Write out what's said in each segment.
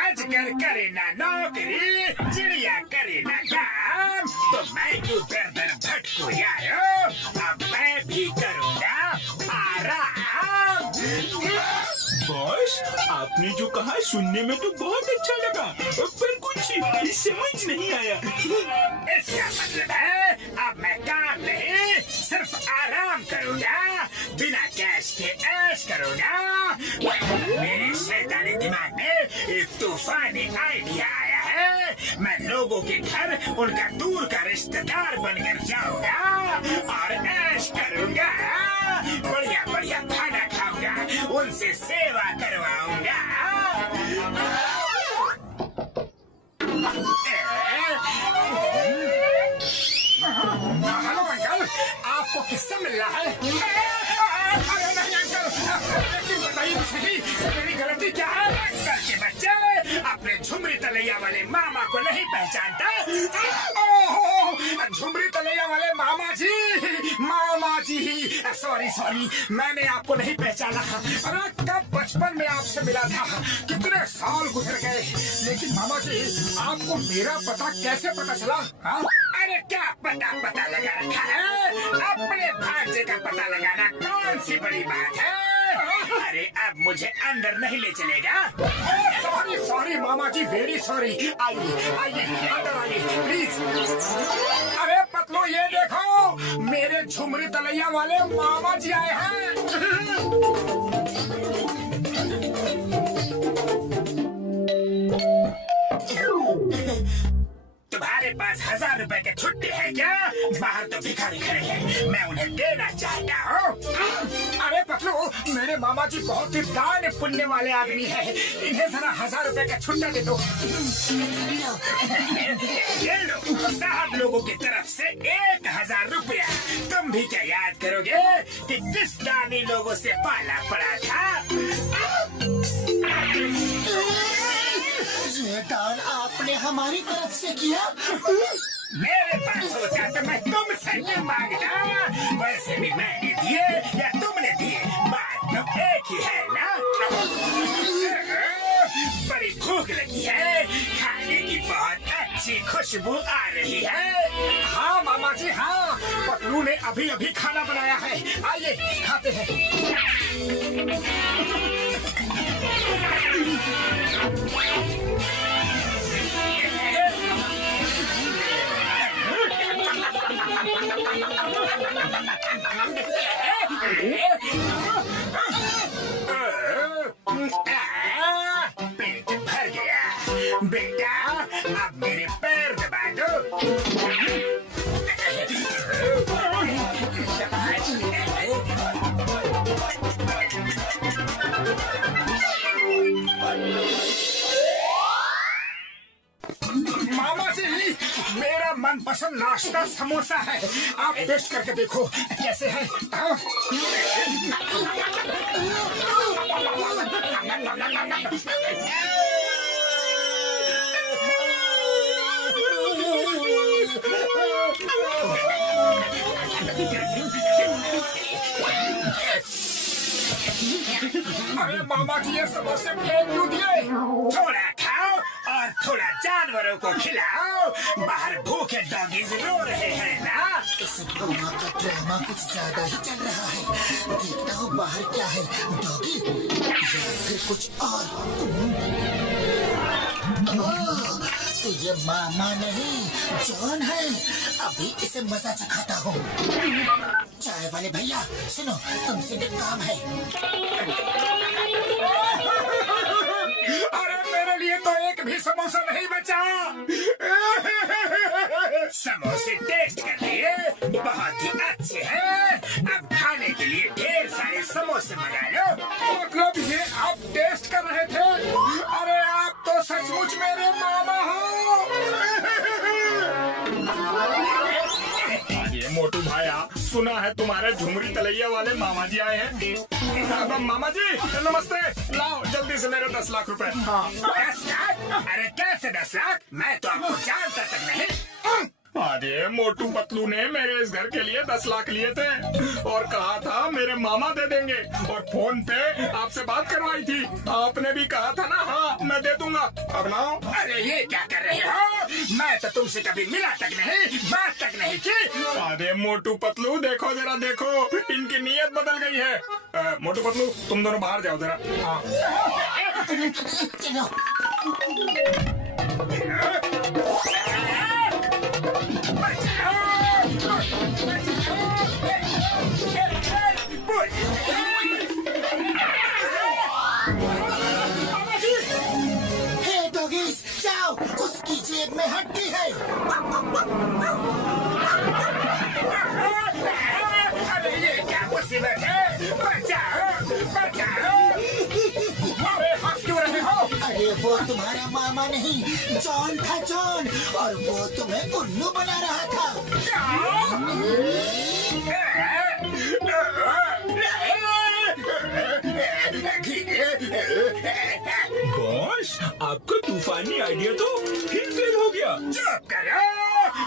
अजगर करे ना नौकरी, चिड़िया करे ना काम, तो मैं क्यों दर दर भटकूं यारो। अब मैं भी करूँगा आराम। बॉस, आपने जो कहा सुनने में तो बहुत अच्छा लगा, पर कुछ समझ नहीं आया। इसका मतलब है अब मैं काम नहीं सिर्फ आराम करूँगा, बिना कैश के ऐश करूँगा। मेरे शैतानी दिमाग में एक तूफानी आइडिया आया है। मैं लोगों के घर उनका दूर का रिश्तेदार बनकर जाऊँगा और ऐश करूँगा। बढ़िया बढ़िया खाना खाऊंगा, उनसे सेवा करवाऊंगा। हेलो अंकल, आपको किससे मिल रहा है? अरे नहीं अंकल, लेकिन बताइए तो सही, मेरी गलती क्या है? अंकल के बच्चे अपने झुमरी तलैया वाले मामा को नहीं पहचानता। झुमरी तलैया वाले मामा जी, सॉरी, मैंने आपको नहीं पहचाना। अरे कब बचपन में आपसे मिला था, कितने साल गुजर गए। लेकिन मामा जी, आपको मेरा पता कैसे पता चला? हाँ? अरे क्या पता लगा रखा है? अपने भांजे का पता लगाना कौन सी बड़ी बात है? अरे अब मुझे अंदर नहीं ले चलेगा? सॉरी मामा जी, वेरी सॉरी। आइए अंदर आइए प्लीज। अरे पतलू, ये देखो, मेरे झुमरी तलैया वाले मामा जी आए हैं। तुम्हारे पास 1000 रुपए के छुट्टी है क्या? बाहर तो भिखारी खड़े हैं, मैं उन्हें देना चाहता हूँ। अरे पतलू, मेरे मामा जी बहुत ही दान पुण्य वाले आदमी हैं, इन्हें जरा 1000 रुपए का छुट्टा दे दो। ये लो साहब लोगों की तरफ से 1000 रुपया। तुम भी क्या याद करोगे कि किस दानी लोगों से पाला पड़ा था? ये दान आपने हमारी तरफ से किया? मेरे पास होता तो मैं तुमसे नहीं मांगता। वैसे भी मैंने दिए या तुमने दिए, बात तो एक ही है ना। बड़ी भूख लगी है, खाने की बहुत अच्छी खुशबू आ रही है। हाँ मामा जी, हाँ, पतलू ने अभी खाना बनाया है। आइए खाते हैं। पेट भर गया बेटा, अब मेरे पैर दबा दो। मामा जी, मेरा मनपसंद नाश्ता समोसा है, आप टेस्ट करके देखो कैसे है। अरे मामा जी, ये समोसे फेंक क्यों दिए? थोड़ा खाओ और थोड़ा जानवरों को खिलाओ, बाहर भूखे डॉगीज रो रहे हैं ना। इस बुआ का ड्रामा कुछ ज्यादा ही चल रहा है। देखता हूँ बाहर क्या है, डॉगी या फिर कुछ और। तो ये मामा नहीं, जॉन है। अभी इसे मजा चखाता हूँ। चाय वाले भैया सुनो, तुमसे भी काम है। अरे मेरे लिए तो एक भी समोसा नहीं बचा। समोसे टेस्ट कर लिए, बहुत ही अच्छे हैं। अब खाने के लिए ढेर सारे समोसे मंगा लो। मतलब ये आप टेस्ट कर रहे थे? अरे आप तो सचमुच मेरे मामा हो। ये मोटू भाया, सुना है तुम्हारे झुमरी तलैया वाले मामा जी आए हैं। मामा जी नमस्ते, लाओ जल्दी से मेरे 10 लाख रुपए। हाँ। 10 लाख? अरे कैसे 10 लाख? मैं तो आपको जानता तक नहीं। अरे मोटू पतलू ने मेरे इस घर के लिए 10 लाख लिए थे और कहा था मेरे मामा दे देंगे और फोन पे आपसे बात करवाई थी। आपने भी कहा था ना हाँ मैं दे दूंगा। अब लाओ। अरे ये क्या कर रहे हो? मैं तो तुमसे कभी मिला तक नहीं, बात तक नहीं की। अरे मोटू पतलू देखो जरा देखो, इनकी नीयत बदल गई है। मोटू पतलू तुम दोनों बाहर जाओ जरा। हाँ। चलो। हे डॉगीज जाओ, उसकी जेब में हड्डी है। अरे ये क्या मुसीबत है? बचाओ बचाओ। अरे हंस क्यों रहे हो? अरे वो तुम्हारा मामा नहीं, जॉन था जॉन, और वो तुम्हें उल्लू बना रहा था। बॉस आपका तूफानी आइडिया तो फिर फेल हो गया। चुप करो,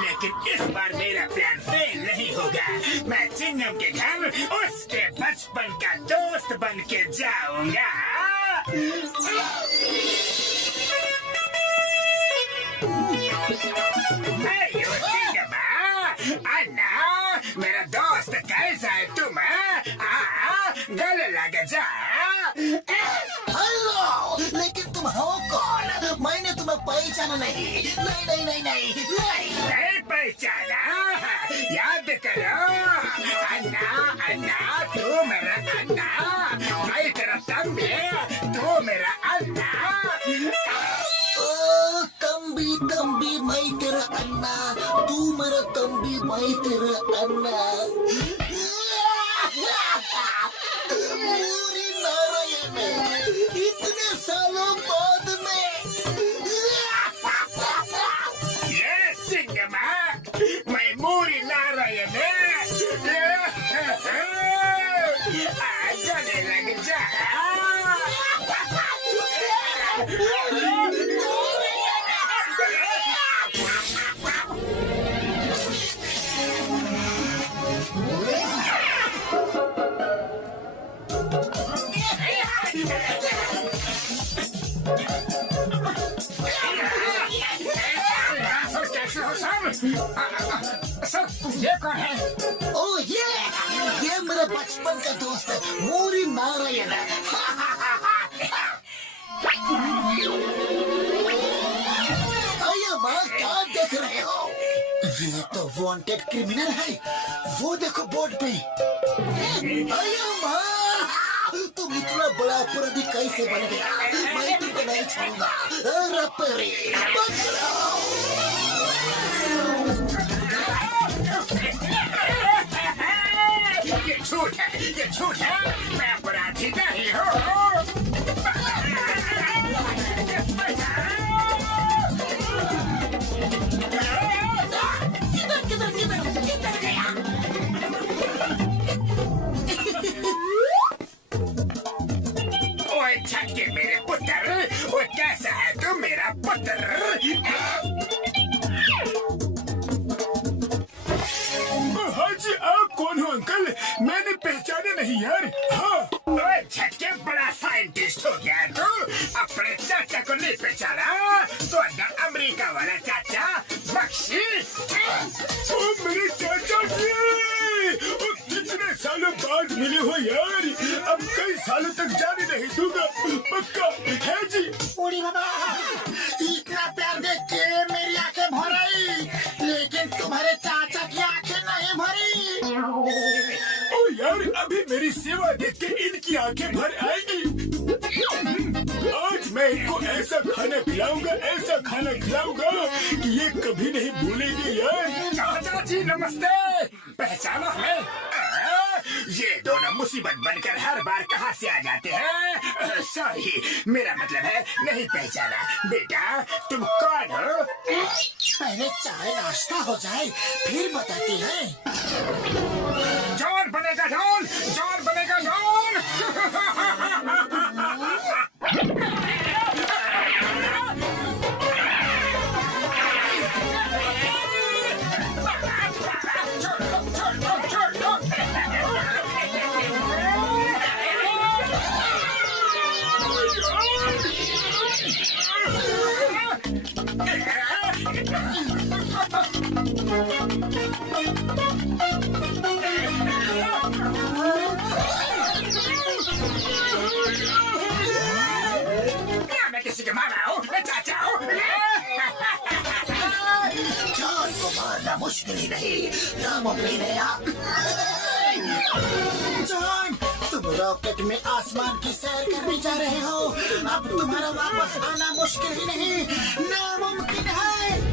लेकिन इस बार मेरा प्लान फेल नहीं होगा। मैं चिंगम के घर उसके बचपन का दोस्त बन के जाऊंगा। अयो चिंगमा, अन्ना मेरा दोस्त कैसा है तुम? गले लग जा। हेलो, लेकिन तुम हो कौन? मैंने तुम्हें पहचाना नहीं। नहीं नहीं नहीं नहीं नहीं। नहीं पहचाना? याद करो अन्ना, अन्ना तू मेरा अन्ना, मैं तेरा तंबी, तू मेरा अन्ना। ओ तंबी तंबी मैं तेरा अन्ना, तू मेरा तंबी मैं तेरा अन्ना। पूरी नारायण, इतने सालों बाद में। ये सिंगमा, मैं मूरी नारायण गले लग जा। कैसे हो सर? सर ये कौन है? ओ ये मेरा बचपन का दोस्त है, मूरी नारायण। अया माँ क्या देख रहे हो? ये तो वांटेड क्रिमिनल है, वो देखो बोर्ड पे। अया माँ, तुम इतना बड़ा अपराधी कैसे बन गया? मैं तुमको नहीं छोड़ूंगा। रपरी पकड़ो। ये झूठ है, ये झूठ है। मैं अपराधी नहीं हूँ। किधर किधर किधर किधर गया? ओए छक्के मेरे पुत्र, ओए कैसा है तू मेरा पुत्र? हाँ जी, आप कौन हो अंकल? मैंने पहचाना नहीं यार। हाँ ओए छक्के, बड़ा साइंटिस्ट हो गया तू। अपने चाचा को नहीं पहचाना तो ना अमेरिका वाला चाचा बख्शी। ओ मेरे चाचा जी, ओ कितने सालों बाद मिले हो यार। अब कई सालों तक जाने नहीं दूंगा, पक्का है जी। बूढ़ी बाबा, इतना प्यार देख के मेरी आंखें भर आई, लेकिन तुम्हारे चाचा की आंखें नहीं भरी। ओ यार, अभी मेरी सेवा देख के इनकी आंखें भर आएंगी। आज मैं इनको ऐसा खाना खिलाऊंगा, ऐसा खाना खिलाऊंगा कि ये कभी नहीं भूलेंगे यार। चाचा जी नमस्ते, पहचाना हमें? ये दोनों मुसीबत बनकर हर बार कहाँ से आ जाते हैं? सॉरी, मेरा मतलब है नहीं पहचाना। बेटा तुम कौन हो? पहले चाय नाश्ता हो जाए फिर बताती है। जॉन बनेगा जॉन, जॉन बनेगा जॉन। किसी के मामा हो, चाचा हो। जान को मारना मुश्किल ही नहीं, नामुमकिन है आप। जॉन, तुम रॉकेट में आसमान की सैर करने जा रहे हो। अब तुम्हारा वापस आना मुश्किल ही नहीं, नामुमकिन है।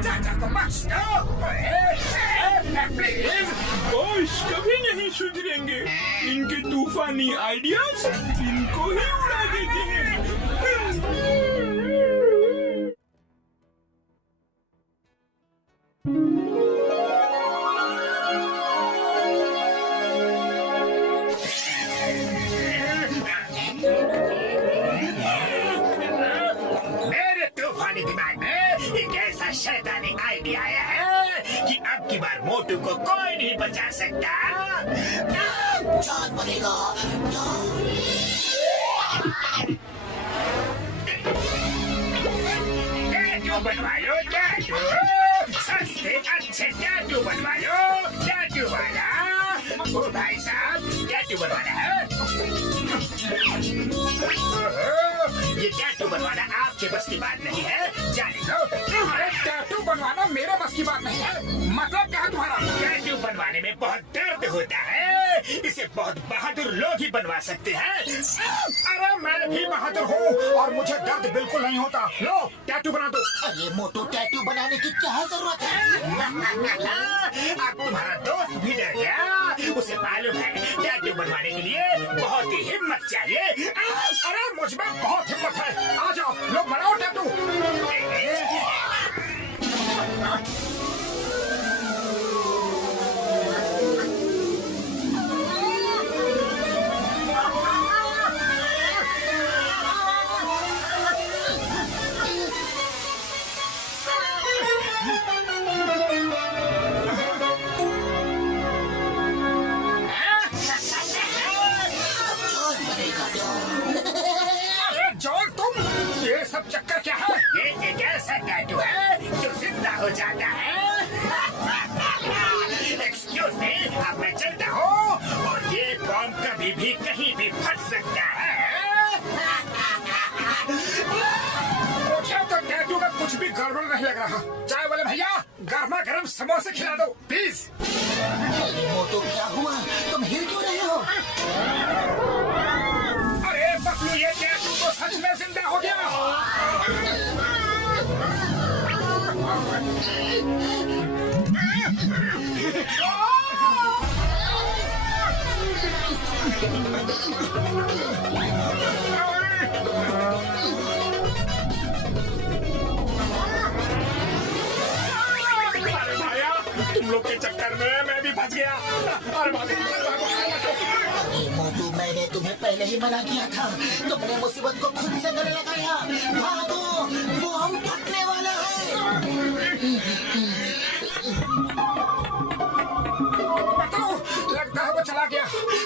चाचा को बख्श दो प्लीज। बॉस कभी नहीं सुधरेंगे। इनके तूफानी आइडियाज इनको ही उड़ा देते हैं। मेरे तूफानी दिमाग में एक ऐसा शैतानी आइडिया आया है कि अब की बार मोटू को कोई नहीं बचा सकता। जॉन मरेगा। टैटू बनवा लो, टैटू सस्ते अच्छे टैटू बनवा लो। टैटू वाला ओ भाई साहब, टैटू बनवाना है। ये टैटू बनवाना आपके बस की बात नहीं है, जाने दो। अरे टैटू बनवाना मेरे बस की बात नहीं है, मतलब क्या है तुम्हारा? टैटू बनवाने में बहुत दर्द होता है, इसे बहुत बहादुर लोग ही बनवा सकते हैं। अरे मैं भी बहादुर हूँ और मुझे दर्द बिल्कुल नहीं होता। लो टैटू बना दो। अरे मोटू, टैटू बनाने की क्या जरूरत है? अब तुम्हारा दोस्त भी डर गया। उसे मालूम है टैटू बनवाने के लिए बहुत ही हिम्मत चाहिए। अरे मुझ में बहुत हिम्मत है। आ जाओ लोग, बनाओ टैटू। जॉन मरेगा, जॉन। अरे जॉन, तुम ये सब चक्कर क्या है? ये एक ऐसा टैटू है जो जिंदा हो जाता है। एक्सक्यूज मी, अब मैं चलता हूँ और ये बॉम्ब कभी भी कहीं भी फट सकता है। मुझे तो टैटू में कुछ भी गड़बड़ नहीं लग रहा। चाय वाले भैया, गर्मा गर्म समोसे खिला दो प्लीज। मोटू, क्या हुआ? तुम हिल क्यों रहे हो? अरे बकलू, ये टैटू तो सच में जिंदा हो गया। अरे भैया, तुम लोग के चक्कर में मैं भी फंस गया। अरे भागो, अरे मोटू, मैंने तुम्हें पहले ही मना किया था। तुमने मुसीबत को खुद से गले लगाया। भागो, वो हम फटने वाला है। लगता है वो चला गया।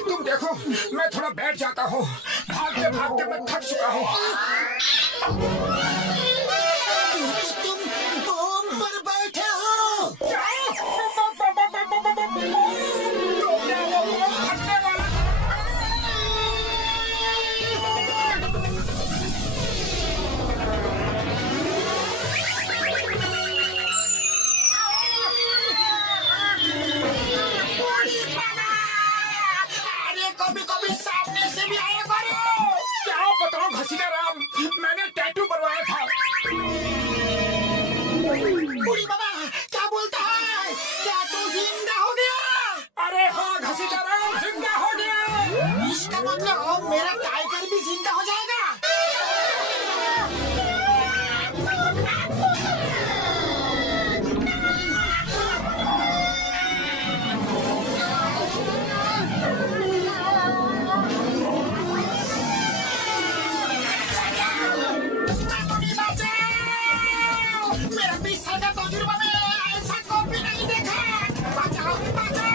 तुम देखो, मैं थोड़ा बैठ जाता हूँ। भागते भागते मैं थक चुका हूँ। तुम बॉम्ब पर बैठे हो। फटने वाला। अरे कभी कभी सामने से भी आया करो। क्या बताओ घसीटा राम, मैंने टैटू बनवाया था। बुढ़ी बाबा, क्या बोलता है? क्या तू जिंदा हो गया? अरे हाँ घसीटा राम जिंदा हो गया। इसका मतलब मेरा टाइगर भी जिंदा हो जाएगा। मेरा 20 साल का तजुर्बा में ऐसा कॉपी नहीं देखा। बचाओ, बचाओ।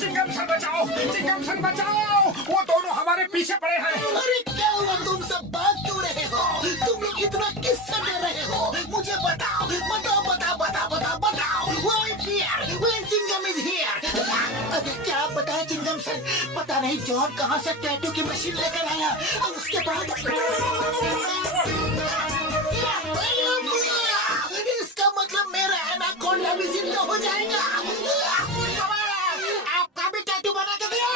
चिंगम सर बचाओ, चिंगम सर बचाओ। वो दोनों हमारे पीछे पड़े हैं। अरे क्या हुआ, तुम सब भाग क्यों रहे हो? तुम लोग इतना किससे डर रहे हो? मुझे बताओ बताओ बताओ बताओ बताओ बताओ। Chewing gum is here. अरे क्या आप बताएं चिंगम सर, पता नहीं जॉन कहाँ से टैटू की मशीन लेकर आया और उसके बाद इसका मतलब मेरा एनाकोंडा भी जिंदा हो जाएगा। आपका भी टैटू बना के दिया।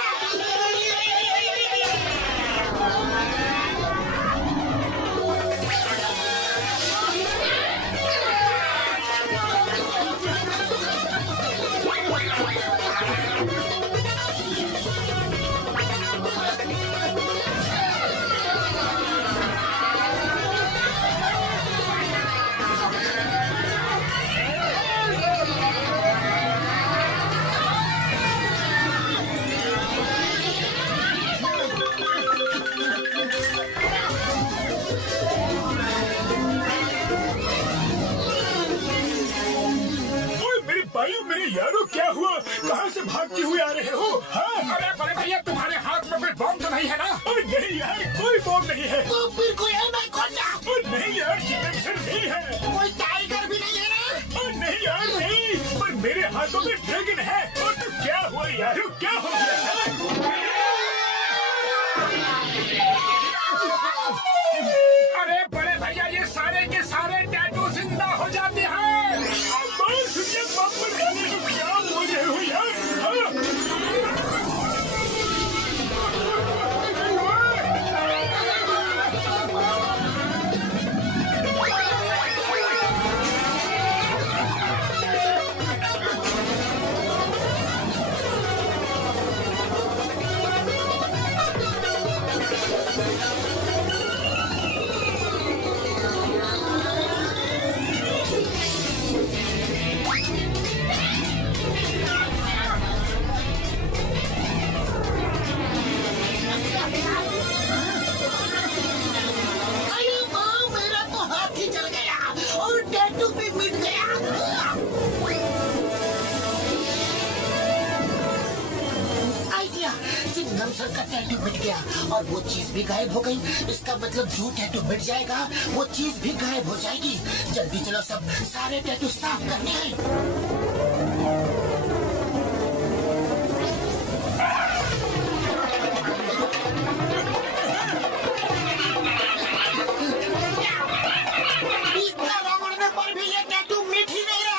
मेरे यारो क्या हुआ? कहाँ से भागते हुए आ रहे हो? हाँ? अरे बड़े भैया तुम्हारे हाथ में कोई बॉम्ब तो नहीं है ना? नहीं यार, कोई बॉम्ब नहीं है। तो फिर कोई एनाकोंडा? नहीं यार, चिकन सर नहीं है। कोई टाइगर भी नहीं है ना? नहीं यार नहीं, पर मेरे हाथों में ड्रैगन है। और तो क्या हुआ यारो, क्या हो गया? अरे बड़े भैया ये सारे के सारे टैटू जिंदा हो जाते हैं। क्या बोल रहे हो यार? चिंगम सर का टैटू मिट गया और वो चीज भी गायब हो गई। इसका मतलब जो टैटू मिट जाएगा वो चीज भी गायब हो जाएगी। जल्दी चलो सब, सारे टैटू साफ करने हैं। इतना रगड़ने पर भी ये टैटू मिट ही नहीं रहा।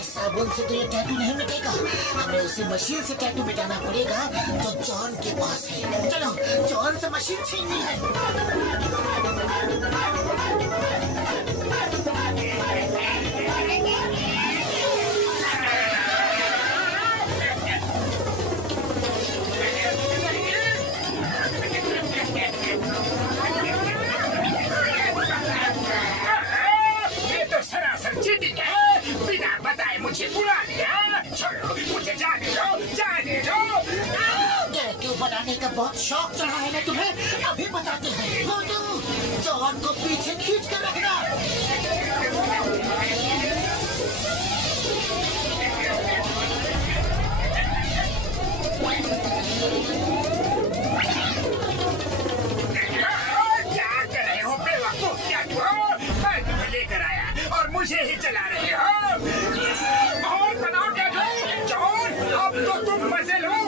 साबुन से तो ये टैटू नहीं मिटेगा। हमें उसी मशीन से टैटू मिटाना पड़ेगा जो जॉन के पास है। चलो जॉन से मशीन छीननी है। ये तो सरासर चीटिंग है। बिना बताए मुझे बुला लिया। छोड़ो मुझे, जाने दो, जाने दो। टैटू बनाने का बहुत शौक चढ़ा है ना तुम्हें? अभी बताते हैं। वो तो जॉन को पीछे खींच कर रखना। क्या कर रहे हो बेवकूफ? क्या मैं तुम्हें लेकर आया और मुझे ही चला रहे हो। और बनाओ टैटू। जॉन अब तो तुम मजे लो।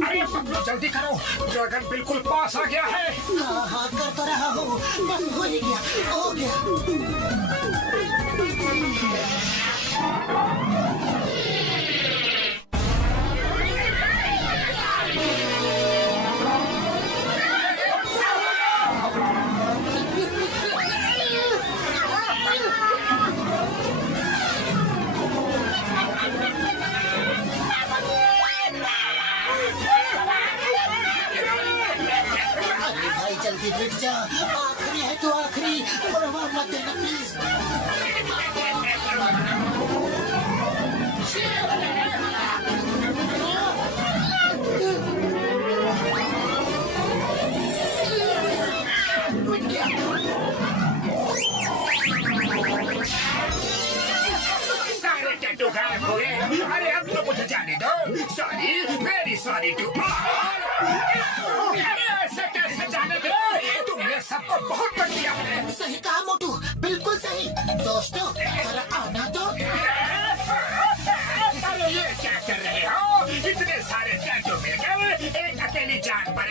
अरे पकड़ो जल्दी करो, ड्रैगन बिल्कुल पास आ गया है। हाँ हाँ कर तो रहा हूँ, बस हो ही गया, हो गया। अरे भाई जल्दी बैठ जा, आखिरी है तो आखिरी, परवाह मत देना प्लीज। सारे टैटू गायब हो गए। अरे अब तो मुझे जाने दो। Sorry, very sorry to all. ऐसे कैसे जाने दो? तुमने सबको बहुत कर दिया है। सही कहा मोटू, बिल्कुल सही। दोस्तों जरा आना तो। अरे ये क्या कर रहे हो? इतने सारे टैटू मिलकर एक अकेली जान पर